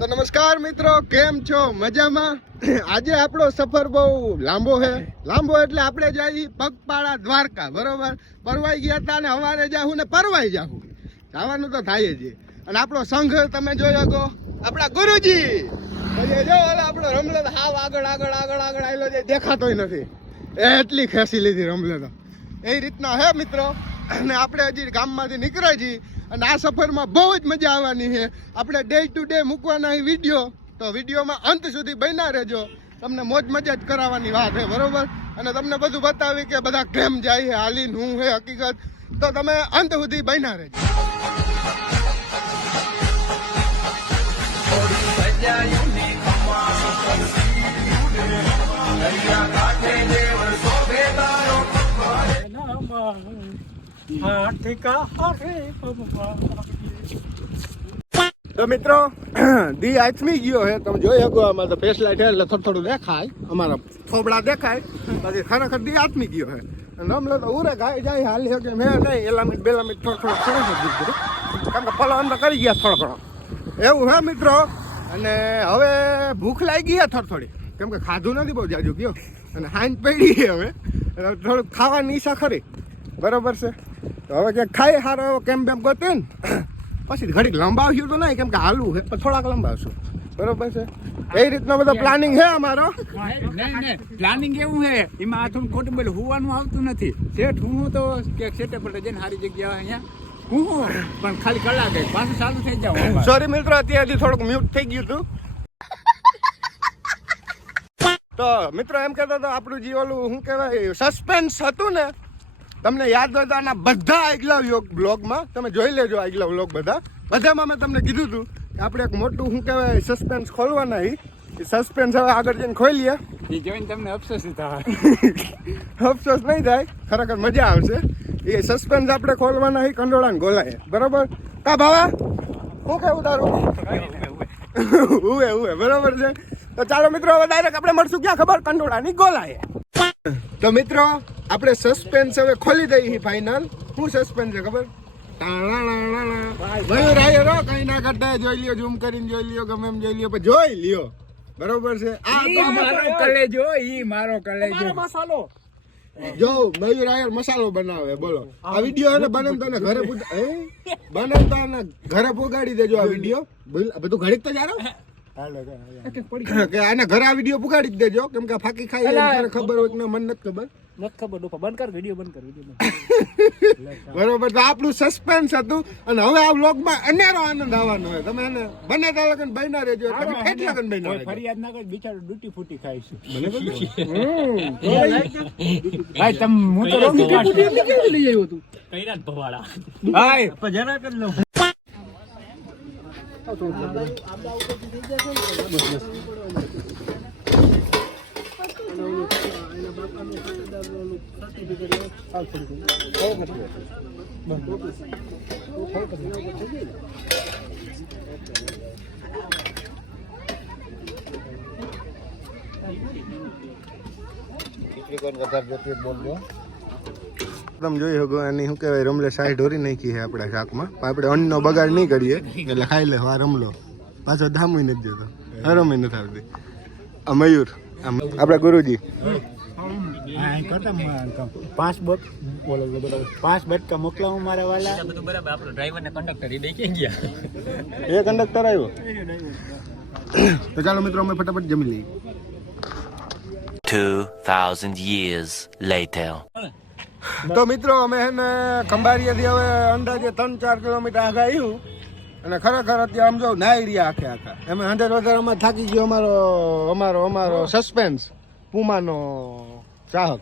તો નમસ્કાર મિત્રો, કેમ છો? મજામાં? આજે આપણો સફર બહુ લાંબો છે લાંબો એટલે આપણે જઈ પગપાળા દ્વારકા, બરોબર? પરવાઈ ગયા હતા ને હવારે જાહું ને પરવાઈ જાહું. જવાનું તો થાય જ. અને આપણો સંઘ તમે જોયો શકો આપણા ગુરુજી. જો આપણો રમલો હાવ આગળ આગળ આગળ આગળ આવેલો છે, દેખાતોય નથી. એટલી ખેંચી લીધી રમલે તો એ રીતના હે મિત્રો. અને આપણે હજી ગામમાંથી નીકળ્યા છીએ. અને આ સફરમાં બહુ જ મજા આવવાની છે. આપણે ડે ટુ ડે મૂકવાના એ વીડિયો તો વિડીયોમાં અંત સુધી બન્યા રહેજો. તમને મોજ મજા જ કરાવવાની વાત છે બરોબર? અને તમને બધું બતાવી કે બધા કેમ જાય છે હાલીન હું છે હકીકત. તો તમે અંત સુધી બન્યા રહેજો. તો મિત્રો, દી આથમી ગયો હે. તમે જોઈ શકો, આમાં તો ફેસ લાઈટ એટલે થોડું થોડું દેખાય. અમારા થોબડા દેખાય. પછી ખરેખર દી આથમી ગયો હે. અને અમને તો ઉરે ગાય જાય, હાલી કે મેં નહીં, એલા મિનિટ, બેલા મિનિટ થોડું થોડું થોડું થોડું કેમ કે ફલો અમને કરી ગયા થોડો ઘણો. એવું હે મિત્રો? અને હવે ભૂખ લાગી છે થોડી થોડી. કેમ કે ખાધું નથી બહુ જાજુ, ગયો. અને હાંજ પડી હવે થોડુંક ખાવાની ઈચ્છા ખરી. બરાબર છે? તો હવે કે ખાઈ સારો કેમ બેમ ગોતે ને? પછી ઘડીક લંબાવ્યું તો નહીં કેમ કે હાલવું છે થોડાક લંબાવશું. બરોબર છે? એ રીતનો બધો પ્લાનિંગ છે અમારો? પ્લાનિંગ એવું છે. એમાં આ થોડું ખોટું બોલે હોવાનું આવતું નથી. શેઠ હું તો કે શેઠે પડે જઈને સારી જગ્યા અહીંયા. હું પણ ખાલી કલાક પાછું ચાલુ થઈ જાવ સોરી મિત્રો અત્યારથી થોડુંક મ્યુટ થઈ ગયું હતું. તો મિત્રો એમ કહેતા તો આપણું જે ઓલું શું કહેવાય સસ્પેન્સ હતું ને તમને યાદ હોય તો આના બધા આગલા બ્લોગમાં તમે જોઈ લેજો આગલા બ્લોગ બધા. બધામાં મેં તમને કીધું હતું કે આપણે એક મોટું શું કહેવાય સસ્પેન્સ ખોલવાના એ સસ્પેન્સ હવે આગળ જઈને ખોલીએ. એ જોઈને તમને અફસોસ થાય. અફસોસ નહીં થાય. ખરેખર મજા આવશે. એ સસ્પેન્સ આપણે ખોલવાના એ કંડોળા ને ગોલાય બરાબર? કા ભાવા? શું કેવું તારું ઉવે ઉવે. બરોબર છે? તો ચાલો મિત્રો હવે ડાયરેક્ટ આપણે મળશું. ક્યાં ખબર? કંડોળાની ગોલાએ. તો મિત્રો આપણે સસ્પેન્સ હવે ખોલી દઈએ ફાઇનલ શું સસ્પેન્સ છે ખબર? મયુર આયો રો કઈ ના કરતા જોઈ લ્યો ઝૂમ કરીને જોઈ લ્યો ગમે એમ જોઈ લ્યો પણ જોઈ લ્યો. બરોબર છે? આ તો મારો કલેજો ઈ મારો કલેજો. જો મયુર આયર મસાલો બનાવે બોલો. આ વિડિયો એને બને તો ઘરે પૂજ એ બને તો એને ઘરે પુગાડી દેજો આ વિડિયો. બધું ઘડીક તો જારો કે આને ઘરે આ વીડિયો પુગાડી જ દેજો. કેમ કે ફાકી ખાઈ ખબર હોય કે મને નથી ખબર. નથી ખબર ડોફા. બંધ કર વીડિયો બંધ કર વીડિયો બરોબર તો આપણું સસ્પેન્સ હતું. અને હવે આ વ્લોગમાં અનેરો આનંદ આવવાનો હોય. તમે એને બને ત્યાં લગન બન્યા રહેજો એટલે ફેટ લગન બન્યા રહેજો. ફરિયાદ ના કરી બિચારો ડૂટી ફૂટી ખાય છે. મને. ભાઈ તમ હું તો રોકી કેવી લઈ આવ્યો તું ભાઈ Ini kan kata-kata bolong. તમે જોઈ શકો એની શું કહેવાય રમલે સાઈ ઢોરી નાખી છે આપણા શાકમાં. આપણે અન્નનો બગાડ નહીં કરીએ એટલે ખાઈ લે આ રમલો. પાછો ધામુય નથી જતો. હરમે નથી આવતી. આ મયુર આપણા ગુરુજી. પાંચ બોટ પાંચ બટકા મારા વાલા. એ કંડક્ટર આવ્યો? તો ચાલો મિત્રો અમે ફટાફટ જમી લઈએ. 2,000 years later. તો મિત્રો અમે એને ને હવે અંદાજે ત્રણ ચાર કિલોમીટર આગળ આવ્યું અને ખરેખર અત્યારે આમ જો નાઈ રહ્યા આખે આખા. અમે હંડ્રેડ વધારે થાકી ગયો અમારો અમારો અમારો સસ્પેન્સ પુમાનો ચાહક.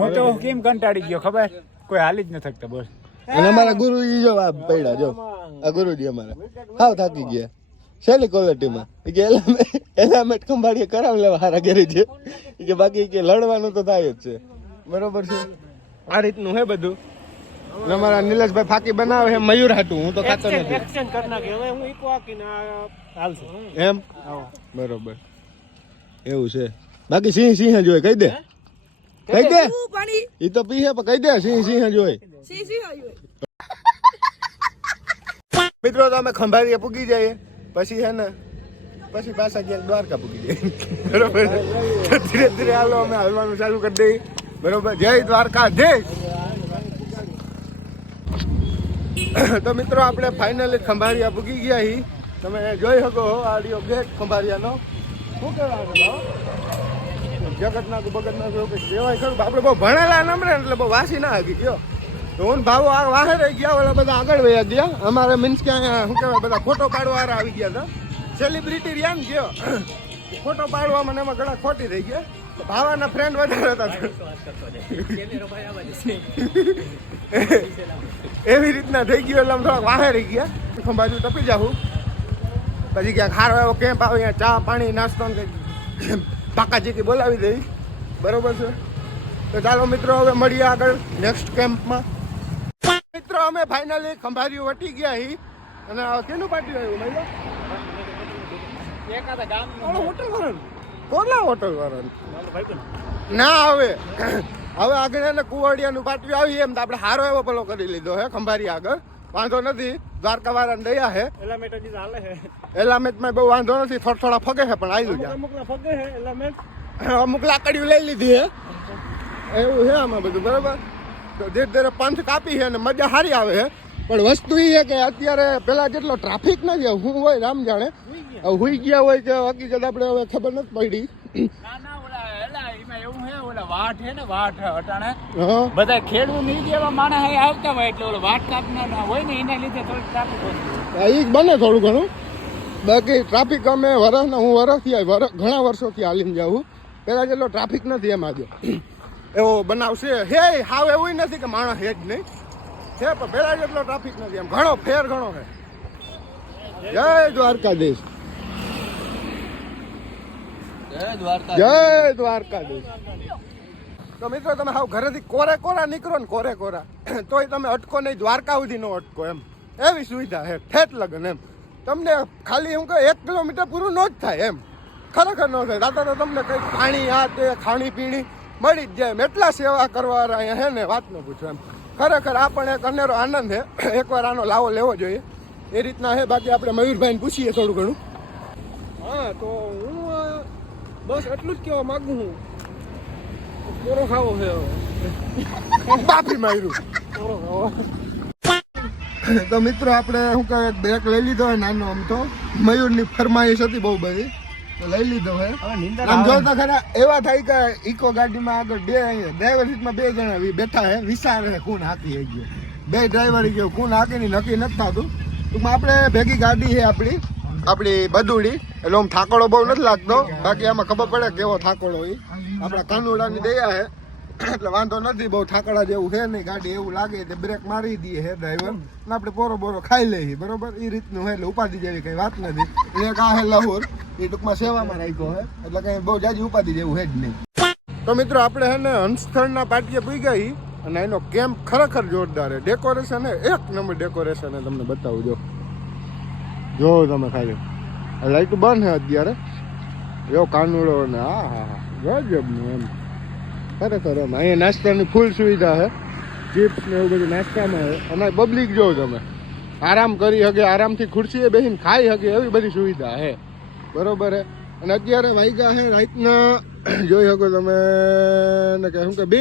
મોટો કેમ કંટાળી ગયો ખબર? કોઈ હાલી જ ન થકતા બોલ. અને અમારા ગુરુજી જો આ પડ્યા જો. આ ગુરુજી અમારા. હાવ થાકી ગયા. છેલ્લી ક્વોલિટીમાં કે એલામેટ એલામેટ ખંભાળીએ કરાવી લેવા હારા ઘેરી છે કે બાકી કે લડવાનું તો થાય જ છે. બરોબર છે? આ રીતનું હે બધું? અમારા નીલેશભાઈ ફાકી બનાવે છે મયુર હાટું હું તો ખાતો નથી. એક્સચેન્જ કરી નાખી. હવે હું ઈકો હાકીને આ એમ? બરોબર. એવું છે. બાકી સિંહ સિંહ જોઈ કહી દે. કહી દે. એ ઈ તો છે પણ કહી દે સિંહ સિંહ આવ્યું મિત્રો તો અમે ખંભાળીએ પૂગી જઈએ. પછી હે ને પછી પાછા ગયા દ્વારકા પૂગી જાય બરોબર ધીરે ધીરે હાલો અમે હાલવાનું ચાલુ કરી દઈએ. બરોબર. જય દ્વારકા જય તો મિત્રો, આપણે ફાઇનલી ખંભાળિયા ભૂગી ગયા હી. તમે જોઈ શકો આડિયો ગેટ ખંભાળિયાનો. શું કહેવાય જગતનાથ બગતનાથ એવું કંઈક કહેવાય ખરું. આપણે બહુ ભણેલા નંબરે એટલે બહુ વાસી ના હકી ગયો હું ભાવો આ વાહે રહી ગયા ઓલા બધા આગળ વયા ગયા. અમારે મીન્સ કે અહીંયા, શું કહેવાય, બધા ફોટો પાડવા આવી ગયા હતા. સેલિબ્રિટી રહ્યા ને ગયો ફોટો પાડવા મને એમાં ઘણા ખોટી થઈ ગયા. ભાવાના ફ્રેન્ડ વધારે હતા એવી રીતના થઈ ગયું એટલે આમ થોડાક વાહે રહી ગયા. ખંભાજુ ટપી જાઉં પછી ક્યાંક હારો એવો કેમ્પ આવે અહીંયા ચા પાણી નાસ્તો કંઈક પાકા ચીકી બોલાવી દઈ. બરોબર છે? તો ચાલો મિત્રો હવે મળીએ આગળ નેક્સ્ટ કેમ્પમાં મિત્રો અમે ફાઇનલી ખંભારીઓ વટી ગયા હી. અને કેનું પાટી આવ્યું મહિલા હોટલ વાળાનું કોના હોટલ વાળાનું? ના હવે. હવે આગળ એને કુવાડિયાનું પાટવી આવી એમ તો આપણે સારો એવો પેલો કરી લીધો હે ખંભારી આગળ. વાંધો નથી. દ્વારકા વાળા દયા હે. એલા મેં બહુ વાંધો નથી. થોડા થોડા ફગે છે પણ આવી ગયા અમુક લાકડીઓ લઈ લીધી હે. એવું છે આમાં બધું બરાબર? તો ધીરે ધીરે પંથ કાપી છે અને મજા સારી આવે છે પણ વસ્તુ એ છે કે અત્યારે પેલા જેટલો ટ્રાફિક નથી હું હોય રામ જાણે હુઈ ગયા હોય કે હકીકત આપણે હવે ખબર નથી પડી. ના ના ઓલા એલા એમાં એવું હે ઓલા વાટ હે ને વાટ હે અટાણે. હા. બધા ખેડૂત નહીં જેવા માણસ હે આવતા હોય એટલે ઓલો વાટ કાપના હોય ને એના લીધે થોડીક ટ્રાફિક હોય. એ બને થોડું ઘણું. બાકી ટ્રાફિક અમે વરસના હું વરસથી વરસ ઘણા વર્ષોથી હાલીને જાઉં પેલા જેટલો ટ્રાફિક નથી એમાં જો એવો બનાવ છે. હે હાવ એવું નથી કે માણસ હે જ નહીં. છે પણ પેલા જેટલો ટ્રાફિક નથી એમ. ઘણો ફેર ઘણો છે જય દ્વારકાધીશ. જય દ્વારકાધીશ. તો મિત્રો, તમે હાવ ઘરેથી કોરે કોરા નીકળો ને કોરે કોરા. તોય તમે અટકો નહીં, દ્વારકા સુધી નો અટકો એમ. એવી સુવિધા છે, ઠેઠ લગન એમ. તમને ખાલી હું કહે, એક કિલોમીટર પૂરું ન જ થાય એમ. ખરેખર ન થાય. દાદા, તો તમને કંઈક પાણી આ તે ખાણી પીણી મળી જ જાય એમ. એટલા સેવા કરવા અહીંયા હે ને, વાત ન પૂછો એમ. ખરેખર આ પણ એક અનેરો આનંદ છે. એકવાર આનો લાવો લેવો જોઈએ. એ રીતના છે. બાકી આપણે મયુરભાઈને પૂછીએ થોડું ઘણું. હા, તો હું બસ એટલું જ કહેવા માંગુ હું. કોરો ખાવો છે હવે. બાપી માર્યું. કોરો ખાવો. તો મિત્રો આપણે શું કહે બ્રેક લઈ લીધો હોય નાનો આમ તો. મયુરની ફરમાઈશ હતી બહુ બધી. તો લઈ લીધો હે. હવે આમ જો તો ખરા એવા થાય કે ઇકો ગાડીમાં આગળ બે ડ્રાઈવર સીટમાં બે જણા બેઠા હે વિચાર હે કોણ હાકી આવી ગયો. બે ડ્રાઈવર ગયો કોણ હાકી ની નક્કી નથી થતું. ટૂંકમાં આપણે ભેગી ગાડી છે આપણી. આપણી બદુડી, એટલે આમ થાકોડો બહુ નથી લાગતો. બાકી આમાં ખબર પડે કેવો થાકોડો એ આપણા કાનુડાની દયા હે. એટલે વાંધો નથી, બહુ થાકડા જેવું છે નહીં. ગાડી એવું લાગે તે બ્રેક મારી દઈએ હે ડ્રાઈવર ને આપણે પોરો બોરો ખાઈ લઈએ, બરોબર? એ રીતનું હોય એટલે ઉપાધિ જેવી કંઈ વાત નથી. એટલે આ હે લહુર એ ટૂંકમાં સેવામાં રાખ્યો હે. એટલે કંઈ બહુ જાજી ઉપાધિ જેવું હે જ નહીં. તો મિત્રો, આપણે હે ને હંસથળના પાટીએ પૂઈ ગઈ અને એનો કેમ્પ ખરેખર જોરદાર છે ડેકોરેશન હે, એક નંબર ડેકોરેશન હે, તમને બતાવું જો. જો તમે ખાલી. લાઈટ બંધ છે અત્યારે. જો કાનુડો ને હા હા. હા ગજબનું એમ. ખરેખર એમ. અહીંયા નાસ્તાની ફૂલ સુવિધા છે. ચિપ્સ ને એવું બધું નાસ્તામાં છે. અને પબ્લિક જો તમે. આરામ કરી શકે આરામથી ખુરશીએ બેસીને ખાઈ શકે એવી બધી સુવિધા છે. બરોબર છે? અને અત્યારે વાગ્યા છે રાતના જોઈ શકો તમે ને કે શું કે બે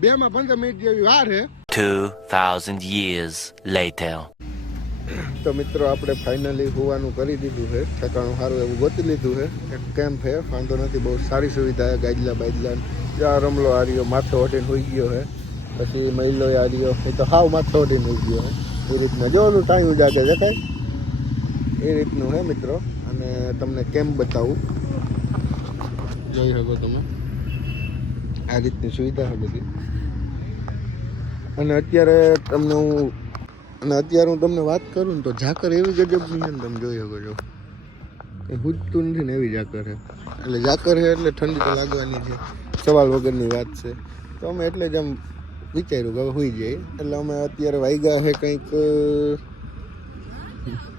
બે માં પંદર મિનિટ જેવી વાર છે. 2,000 years later. તો મિત્રો, આપણે ફાઇનલી હોવાનું કરી દીધું છે. ઠેકાણું સારું એવું ગોતી લીધું છે. એક કેમ્પ છે, વાંધો નથી, બહુ સારી સુવિધા છે ગાજલા બાજલા જ્યાં રમલો આર્યો માથે ઓઢીને હોઈ ગયો છે, પછી મહિલો આર્યો, એ તો હાવ માથે ઓઢીને હોઈ ગયો છે. એ રીતના જો ઓલું ટાઈમ જાગે છે કાંઈ? એ રીતનું છે મિત્રો, અને તમને કેમ્પ બતાવું. જોઈ શકો તમે. આ રીતની સુવિધા છે બધી. અને અત્યારે તમને હું અને અત્યારે હું તમને વાત કરું ને તો ઝાકર એવી ગજબની છે ને તમે જોઈ શકો છો. એ હુજતું નથી ને એવી ઝાકર છે. એટલે ઝાકર છે એટલે ઠંડી તો લાગવાની છે. સવાલ વગરની વાત છે. તો અમે એટલે જ આમ વિચાર્યું કે હવે હોઈ જઈએ. એટલે અમે અત્યારે વાગ્યા છે કંઈક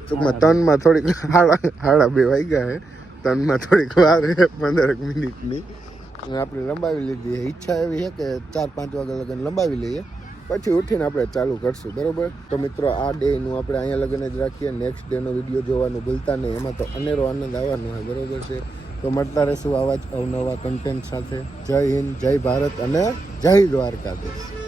ટૂંકમાં તનમાં થોડીક હાડા હાડા બે વાગ્યા છે. તનમાં થોડીક વાર છે, પંદરક મિનિટની. અને આપણે લંબાવી લીધી ઈચ્છા એવી છે કે ચાર પાંચ વાગ્યા લગન લંબાવી લઈએ. પછી ઉઠીને આપણે ચાલુ કરશું, બરાબર? તો મિત્રો, આ ડેનું આપણે અહીંયા લગ્ન જ રાખીએ નેક્સ્ટ ડેનો વીડિયો જોવાનું ભૂલતા નહીં, એમાં તો અનેરો આનંદ આવવાનો હોય, બરોબર છે? તો મળતા રહેશું આવા જ અવનવા કન્ટેન્ટ સાથે. જય હિન્દ, જય ભારત અને જય દ્વારકાધીશ.